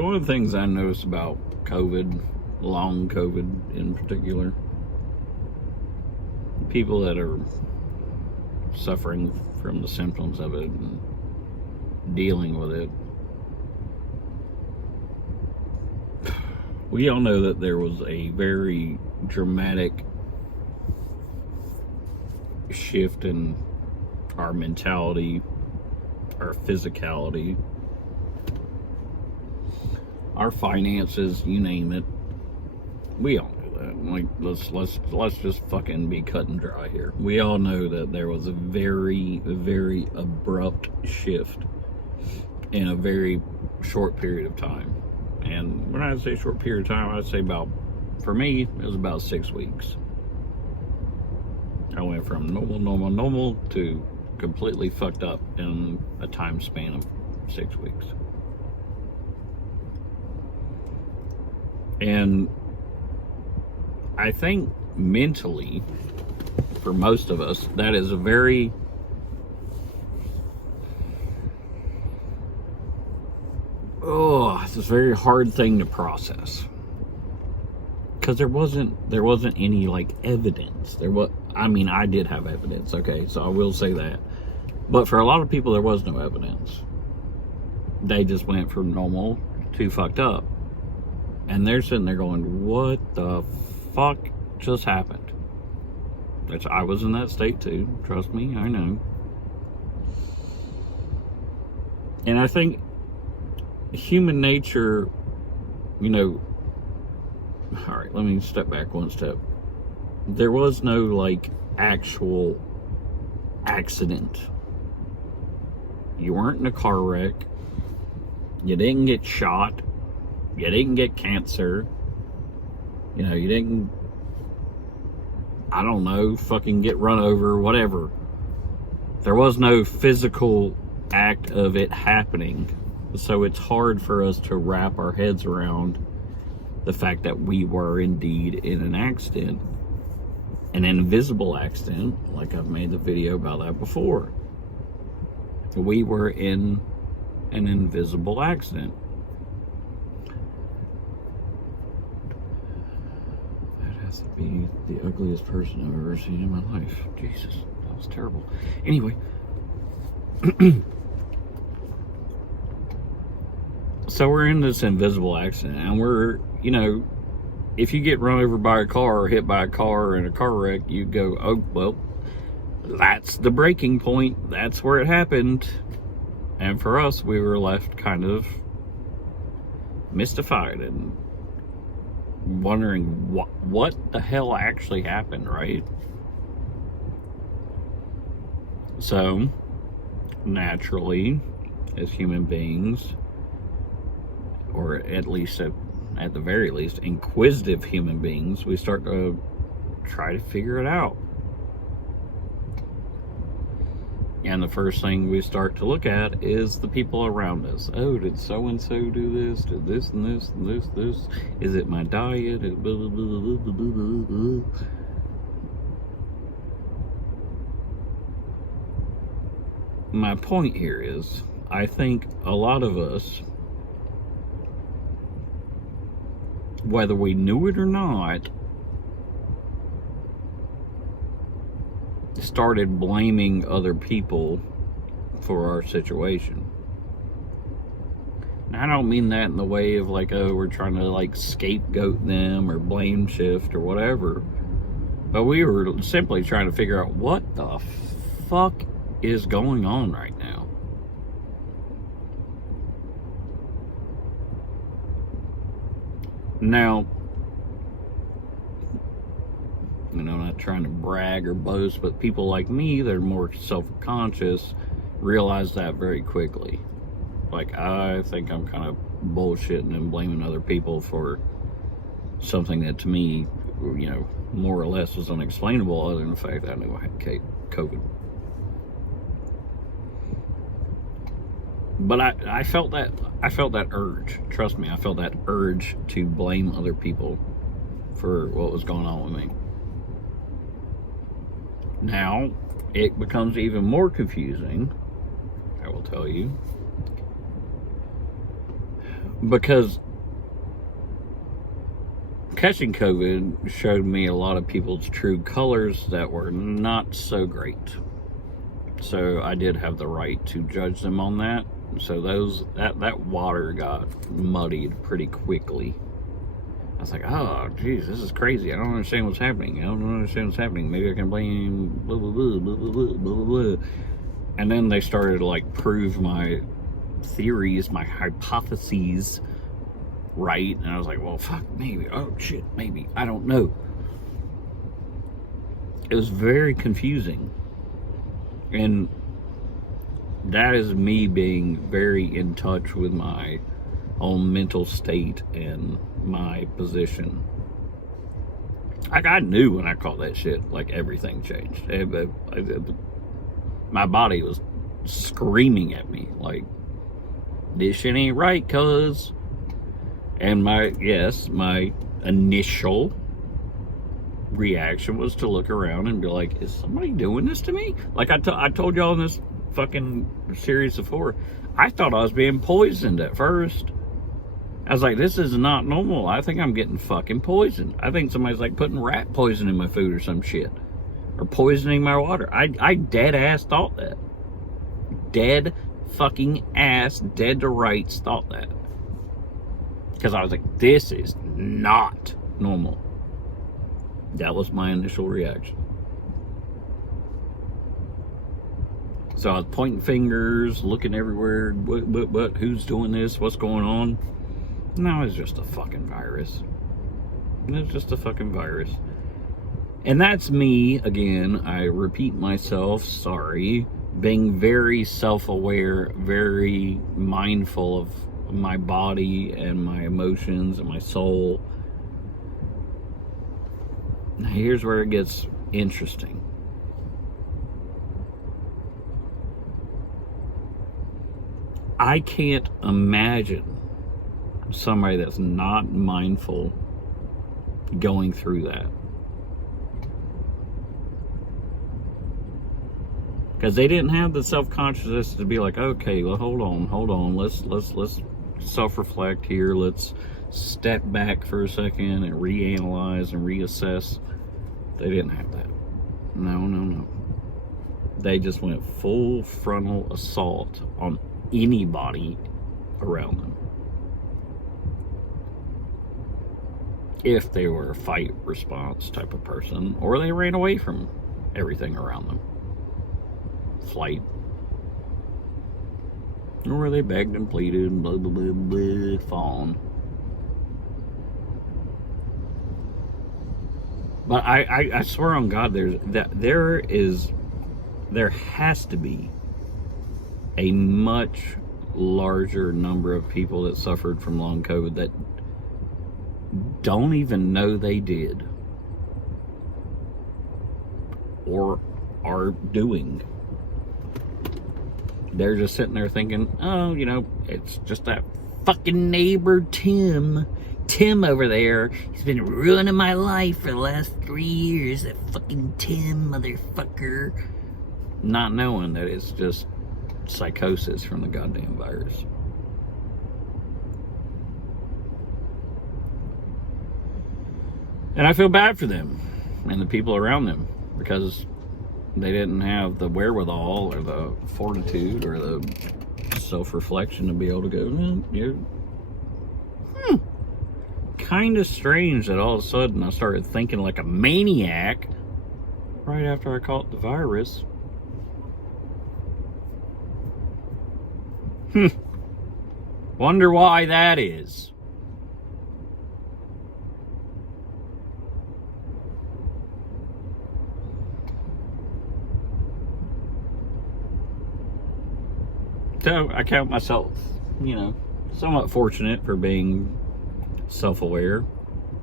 So one of the things I noticed about COVID, long COVID in particular, people that are suffering from the symptoms of it and dealing with it, we all know that there was a very dramatic shift in our mentality, our physicality, our finances, you name it. We all know that. Like, let's just fucking be cut and dry here. We all know that there was a very, very abrupt shift in a very short period of time. And when I say short period of time, I'd say about, for me, it was about 6 weeks. I went from normal to completely fucked up in a time span of 6 weeks. And I think mentally, for most of us, that is a very it's a very hard thing to process, because there wasn't any like evidence. I did have evidence, okay, so I will say that, but for a lot of people there was no evidence. They just went from normal to fucked up, and they're sitting there going, what the fuck just happened? I was in that state too, trust me, I know. And I think human nature, all right, let me step back one step. There was no like actual accident. You weren't in a car wreck. You didn't get shot. You didn't get cancer. You didn't, I don't know, fucking get run over, whatever. There was no physical act of it happening. So it's hard for us to wrap our heads around the fact that we were indeed in an accident. An invisible accident, like I've made the video about that before. We were in an invisible accident. That has to be the ugliest person I've ever seen in my life. Jesus, that was terrible. Anyway. So we're in this invisible accident, and we're, if you get run over by a car or hit by a car in a car wreck, you go, oh, well, that's the breaking point. That's where it happened. And for us, we were left kind of mystified and wondering what the hell actually happened, right? So, naturally, as human beings, or at least at the very least, inquisitive human beings, we start to try to figure it out. And the first thing we start to look at is the people around us. Oh, did so-and-so do this? Did this and this and this? Is it my diet? Blah, blah, blah, blah, blah, blah. My point here is, I think a lot of us, whether we knew it or not, started blaming other people for our situation. And I don't mean that in the way of like, oh, we're trying to like scapegoat them or blame shift or whatever. But we were simply trying to figure out what the fuck is going on right now. Now, I'm not trying to brag or boast, but people like me that are more self-conscious realize that very quickly. Like, I think I'm kind of bullshitting and blaming other people for something that to me, more or less was unexplainable, other than the fact that I knew I had COVID. But I felt that urge. Trust me, I felt that urge to blame other people for what was going on with me. Now, it becomes even more confusing, I will tell you, because catching COVID showed me a lot of people's true colors that were not so great. So I did have the right to judge them on that. So that water got muddied pretty quickly. I was like, oh, geez, this is crazy. I don't understand what's happening. I don't understand what's happening. Maybe I can blame blah, blah, blah, blah, blah, blah, blah. And then they started to, like, prove my theories, my hypotheses right. And I was like, well, fuck, maybe. Oh, shit, maybe. I don't know. It was very confusing. And that is me being very in touch with my own mental state and my position. Like, I knew when I caught that shit, like, everything changed. My body was screaming at me, like, this shit ain't right, cuz. And my initial reaction was to look around and be like, is somebody doing this to me? Like I told y'all in this fucking series before, I thought I was being poisoned at first. I was like, this is not normal. I think I'm getting fucking poisoned. I think somebody's like putting rat poison in my food or some shit. Or poisoning my water. I dead ass thought that. Dead fucking ass, dead to rights thought that. Because I was like, this is not normal. That was my initial reaction. So I was pointing fingers, looking everywhere. What? Who's doing this? What's going on? No, it's just a fucking virus. It's just a fucking virus. And that's me, again, I repeat myself, sorry, being very self-aware, very mindful of my body and my emotions and my soul. Now here's where it gets interesting. I can't imagine somebody that's not mindful going through that. Because they didn't have the self-consciousness to be like, okay, well, hold on, let's self-reflect here, let's step back for a second and reanalyze and reassess. They didn't have that. No. They just went full frontal assault on anybody around them. If they were a fight response type of person, or they ran away from everything around them. Flight. Or they begged and pleaded and blah, blah, blah, blah, fawn. But I swear on God, there has to be a much larger number of people that suffered from long COVID that don't even know they did or are doing. They're just sitting there thinking, oh, it's just that fucking neighbor Tim over there. He's been ruining my life for the last 3 years. That fucking Tim motherfucker. Not knowing that it's just psychosis from the goddamn virus. And I feel bad for them and the people around them because they didn't have the wherewithal or the fortitude or the self-reflection to be able to go, you're kind of strange that all of a sudden I started thinking like a maniac right after I caught the virus. Wonder why that is. So I count myself, somewhat fortunate for being self-aware,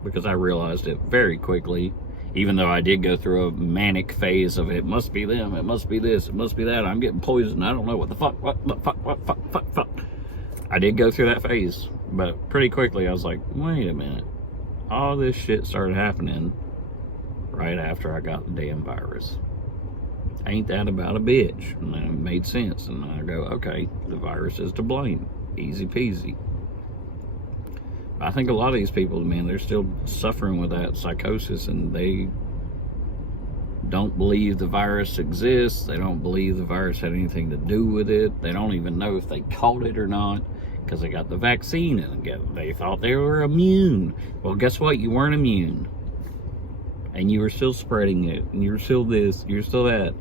because I realized it very quickly, even though I did go through a manic phase of it must be them, it must be this, it must be that, I'm getting poisoned, I don't know what the fuck, fuck. I did go through that phase, but pretty quickly I was like, wait a minute, all this shit started happening right after I got the damn virus. Ain't that about a bitch? And then it made sense. And I go, okay, the virus is to blame. Easy peasy. I think a lot of these people, man, they're still suffering with that psychosis, and they don't believe the virus exists. They don't believe the virus had anything to do with it. They don't even know if they caught it or not because they got the vaccine and they thought they were immune. Well, guess what? You weren't immune. And you were still spreading it. And you were still this. You were still that.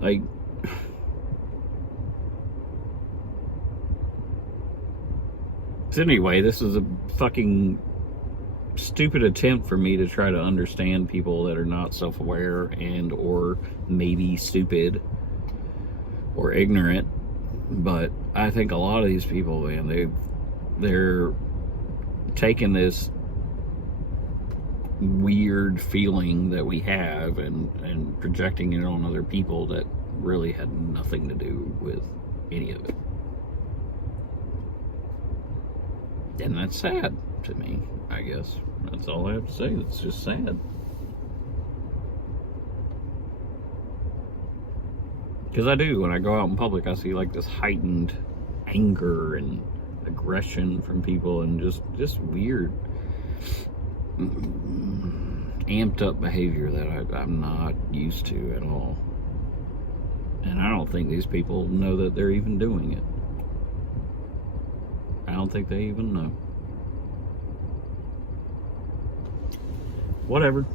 Like, so anyway, this is a fucking stupid attempt for me to try to understand people that are not self-aware and or maybe stupid or ignorant. But I think a lot of these people, man, they're taking this weird feeling that we have and projecting it on other people that really had nothing to do with any of it. And that's sad to me, I guess. That's all I have to say. It's just sad. Because I do, when I go out in public, I see like this heightened anger and aggression from people and just weird, amped up behavior that I'm not used to at all. And I don't think these people know that they're even doing it. I don't think they even know. Whatever.